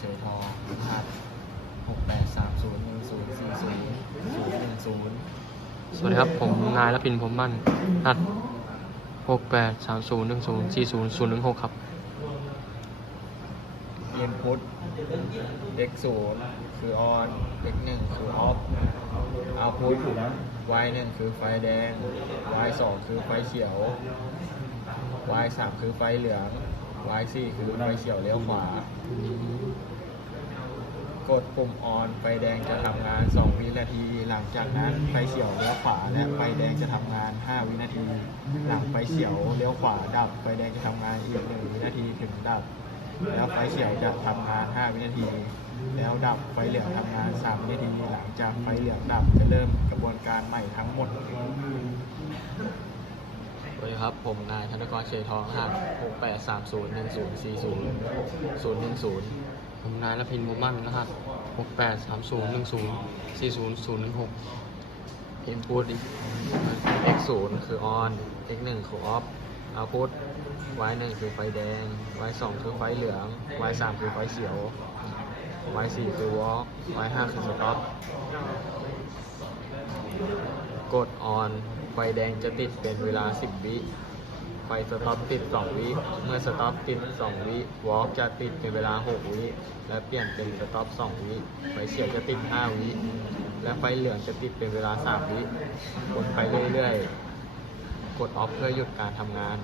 เฉยทองรหัสหกแปดสามศูนย์หนึ่งศูนย์สี่ศูนย์ศูนย์หนึ่งศูนย์สวัสดีครับ ผมนายรพินพรหมมั่นนัดหกแปดสามศูนย์หนึ่งศูนย์สี่ศูนย์ศูนย์หนึ่งหกครับอินพุต x ศูนย์คือออน x หนึ่งคือออฟเอาพุต y หนึ่งคือไฟแดง y สองคือไฟเขียว y สามคือไฟเหลือง y สี่คือไฟเขียวเลี้ยวขวา กดปุ่มออนไฟแดงจะทำงาน 2 วินาที หลังจากนั้นไฟเขียวเลี้ยวขวาและไฟแดงจะทำงาน 5 วินาที หลังไฟเขียวเลี้ยวขวาดับไฟแดงจะทำงานอีก1วินาทีถึงดับ แล้วไฟเขียวจะทำงาน 5 วินาที แล้วดับไฟเหลืองทำงาน 3 วินาทีหลังจากไฟเหลืองดับจะเริ่มกระบวนการใหม่ทั้งหมด สวัสดีครับ ผมนายธนกรเฉยทองรหัสหกแปดสามศูนย์หนึ่งศูนย์สี่ศูนย์ศูนย์หนึ่งศูนย์ผมนายรพินพรหมมั่นรหัสหกแปดสามศูนย์หนึ่งศูนย์สี่ศูนย์ศูนย์หนึ่งหกอินพุต x ศูนย์คือ on x หนึ่งคือ off output y หนึ่งคือไฟแดง y สองคือไฟเหลือง y สามคือไฟเขียว y สี่คือ walk y ห้าคือ stop กด on ไฟแดงจะติดเป็นเวลา 10 วิ ไฟสต็อปติด 2 วิ เมื่อสต็อปติด 2 วิ วอล์กจะติดเป็นเวลา 6 วิ และเปลี่ยนเป็นสต็อป 2 วิ ไฟเขียวจะติด 5 วิ และไฟเหลืองจะติดเป็นเวลา 3 วิ กดไปเรื่อยๆ กดออฟเพื่อหยุดการทำงาน